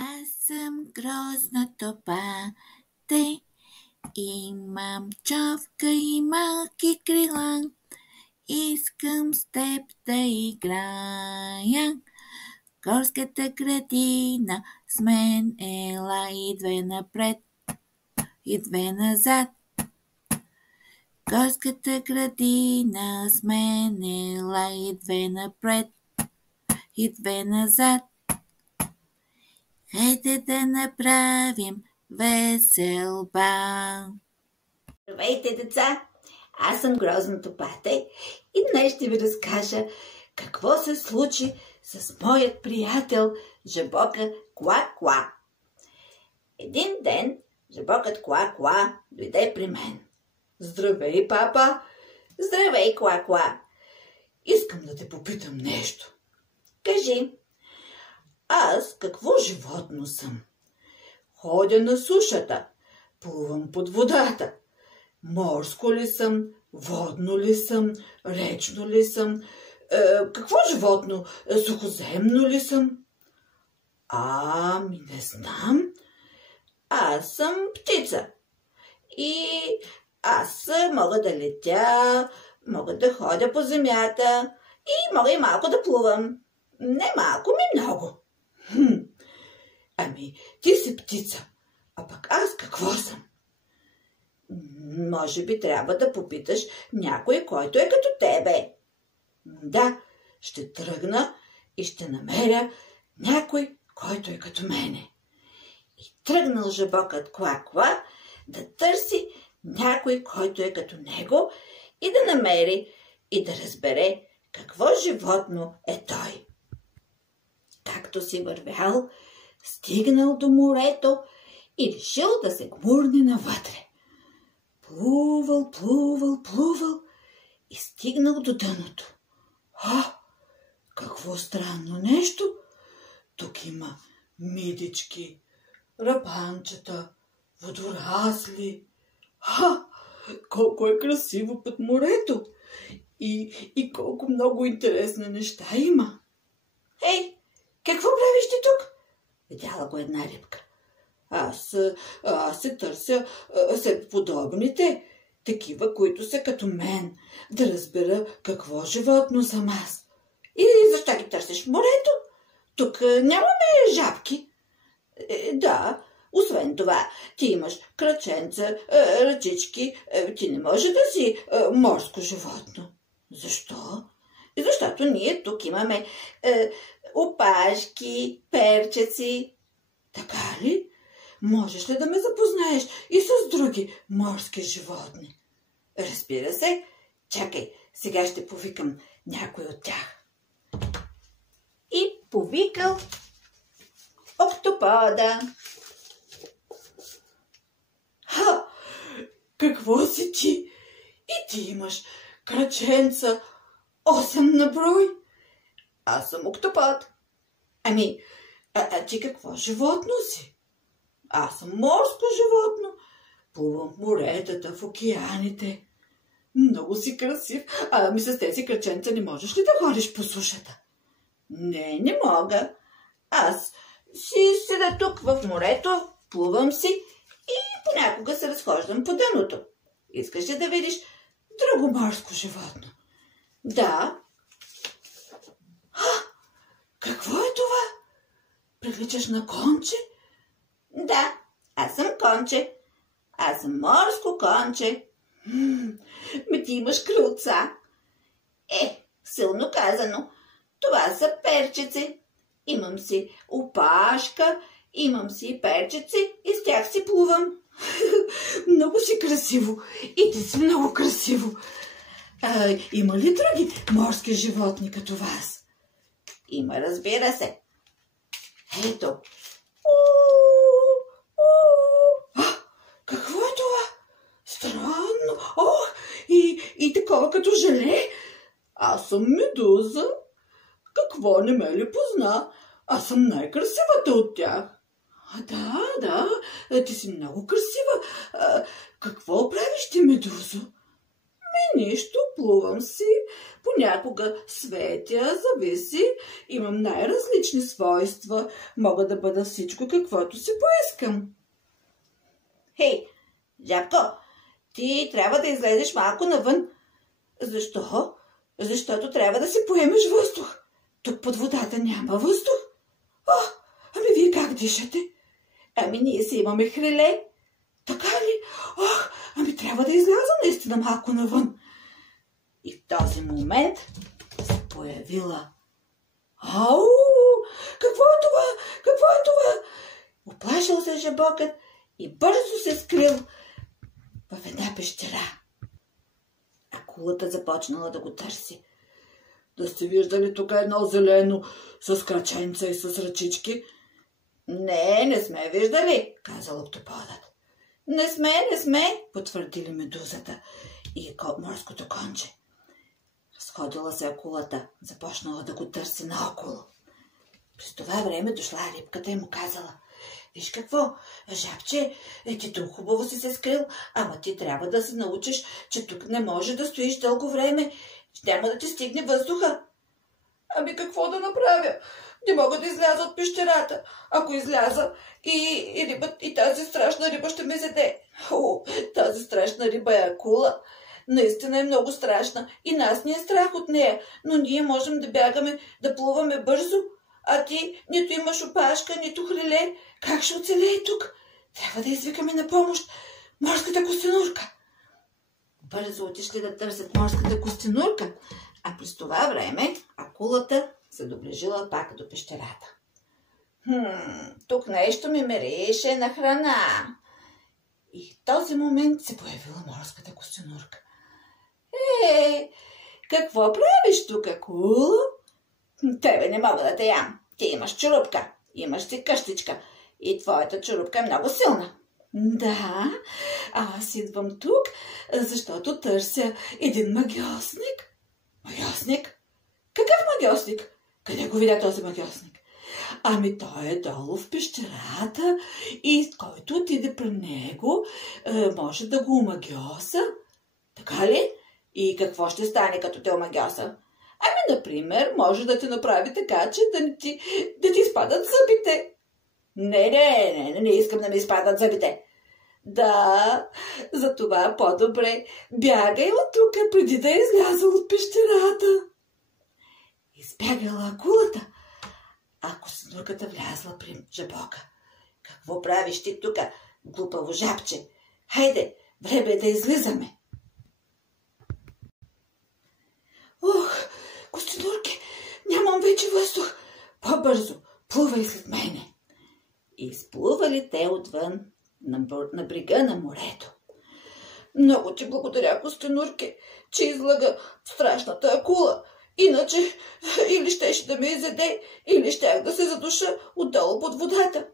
Аз съм грозното пате, имам човка и малки крила, искам с теб да играя. Горската градина с мен ела и две напред, и две назад. Горската градина с мен ела и две напред, и две назад. Хайде да направим весел бал. Здравейте, деца! Аз съм Грозното пате и днес ще ви разкажа какво се случи с моят приятел Жабока Куа-Куа. Един ден Жабокът Куа-Куа дойде при мен. Здравей, папа! Здравей, Куа-Куа! Искам да те попитам нещо. Кажи, аз какво животно съм? Ходя на сушата, плувам под водата. Морско ли съм, водно ли съм, речно ли съм, какво животно, сухоземно ли съм? Ами не знам. Аз съм птица. И аз мога да летя, мога да ходя по земята и мога и малко да плувам. Не малко, ми много. Ами, ти си птица, а пък аз какво съм? Може би трябва да попиташ някой, който е като тебе. Да, ще тръгна и ще намеря някой, който е като мене. И тръгнал Жабокът Куа-Куа да търси някой, който е като него и да намери и да разбере какво животно е той. Както си вървял, стигнал до морето и решил да се гмурне навътре. Плувал, плувал, плувал и стигнал до дъното. Какво странно нещо! Тук има мидички, рапанчета, водорасли. Колко е красиво под морето! И колко много интересни неща има! Ей, какво правиш ти тук? Видяла го една рибка. Аз се търся сред подобните, такива, които са като мен, да разбера какво животно съм аз. И защо ги търсиш в морето? Тук нямаме жабки. Да, освен това, ти имаш краченца, ръчички, ти не може да си морско животно. Защо? Защото ние тук имаме опашки, перчеци. Така ли? Можеш ли да ме запознаеш и с други морски животни? Разбира се. Чакай, сега ще повикам някой от тях. И повикал октопода. Какво си ти? И ти имаш краченца 8 на брой. Аз съм октопод. Ами, ти какво животно си? Аз съм морско животно. Плувам в моретата, в океаните. Много си красив. Ами с тези краченца не можеш ли да ходиш по сушата? Не мога. Аз си седа тук в морето, плувам си и понякога се разхождам по дъното. Искаш ли да видиш друго морско животно? Да. Какво е това? Приличаш на конче? Да, аз съм конче. Аз съм морско конче. Ти имаш крилца. Силно казано. Това са перчици. Имам си опашка, имам си перчици и с тях си плувам. Много си красиво. И ти си много красиво. Има ли други морски животни като вас? Има, разбира се. Ето. Какво е това? Странно. И такова като желе. Аз съм медуза. Какво, не ме ли позна? Аз съм най-красивата от тях. Да, ти си много красива. Какво правиш ти, медузо? Нищо, плувам си, понякога светя, зависи, имам най-различни свойства, мога да бъда всичко, каквото си поискам. Хей, жабко, ти трябва да излезеш малко навън. Защо? Защото трябва да си поемеш въздух. Тук под водата няма въздух. Ами вие как дишате? Ами ние си имаме хреле. Така ли? Ами трябва да изляза наистина малко навън. И в този момент се появила. Ау! Какво е това? Какво е това? Оплашил се жабокът и бързо се скрил в една пещера. Акулата започнала да го търси. Да сте виждали тук едно зелено с краченца и с ръчички? Не сме виждали, казал октоподът. Не сме, потвърдили медузата и морското конче. Разходила се акулата, започнала да го търси наоколо. През това време дошла рибката и му казала: виж какво, жабче, ти тук хубаво си се скрил, ама ти трябва да се научиш, че тук не може да стоиш дълго време, няма да ти стигне въздуха. Ами какво да направя? Не мога да изляза от пещерата. Ако изляза и тази страшна риба ще ме заде. Тази страшна риба е акула. Наистина е много страшна и нас ни е страх от нея, но ние можем да бягаме, да плуваме бързо. А ти нито имаш опашка, нито хреле. Как ще оцелее тук? Трябва да извикаме на помощ морската костенурка. Бързо отишли да търсят морската костенурка, а през това време акулата се доближила пак до пещерата. Тук нещо ми мирише на храна. И в този момент се появила морската костенурка. Какво правиш тук, акула? Тебе не мога да те ям. Ти имаш чорупка, имаш си къщичка и твоята чорупка е много силна. Да, аз идвам тук, защото търся един магиосник. Магиосник? Какъв магиосник? Къде го видя този магиосник? Ами той е долу в пещерата и който отиде при него, може да го омагиоса. Така ли? И какво ще стане, като те омагиоса? Ами, например, може да те направи така, че да ти изпадат зъбите. Не искам да ми изпадат зъбите. Да, затова по-добре бягай от тук, преди да е излязъл от пещерата. Избягала акулата, а костенурката влязла при жабока. Какво правиш ти тук, глупаво жабче? Хайде, време е да излизаме. Костенурки, нямам вече въздух. По-бързо, плувай след мене. И изплували те отвън на брега на морето. Много ти благодаря, костенурки, че излага страшната акула. Иначе или щеше да ме изяде, или щях да се задуша отдолу под водата.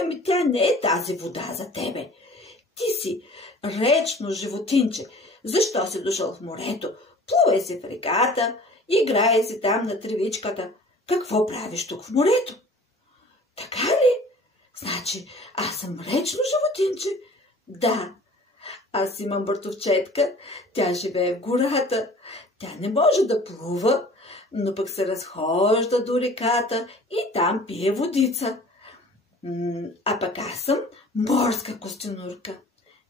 Ами тя не е тази вода за тебе. Ти си речно животинче. Защо си дошъл в морето? Плувай си в реката, играй си там на тревичката. Какво правиш тук в морето? Така ли? Значи, аз съм речно животинче? Да. Аз имам братовчетка, тя живее в гората. Тя не може да плува, но пък се разхожда до реката и там пие водица. А пък аз съм морска костенурка.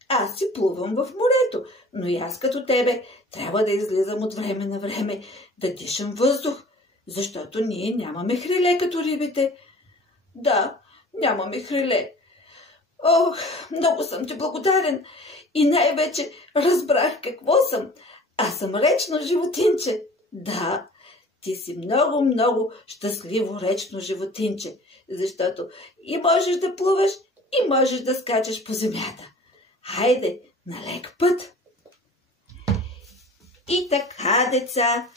Аз си плувам в морето, но и аз като тебе трябва да излизам от време на време, да дишам въздух, защото ние нямаме хреле като рибите. Да, нямаме хреле. Много съм ти благодарен и най-вече разбрах какво съм. Аз съм речно животинче. Да, ти си много, много щастливо речно животинче, защото и можеш да плуваш, и можеш да скачаш по земята. Хайде, на лек път! И така, деца,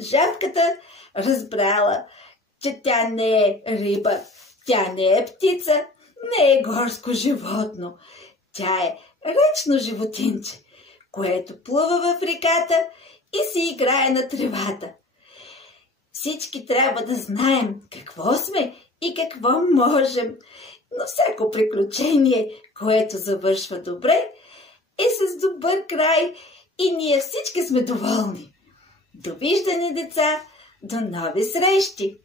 жабката разбрала, че тя не е риба, тя не е птица, не е горско животно. Тя е речно животинче, което плува в реката и си играе на тревата. Всички трябва да знаем какво сме и какво можем, но всяко приключение, което завършва добре, е с добър край и ние всички сме доволни. Довиждане, деца! До нови срещи!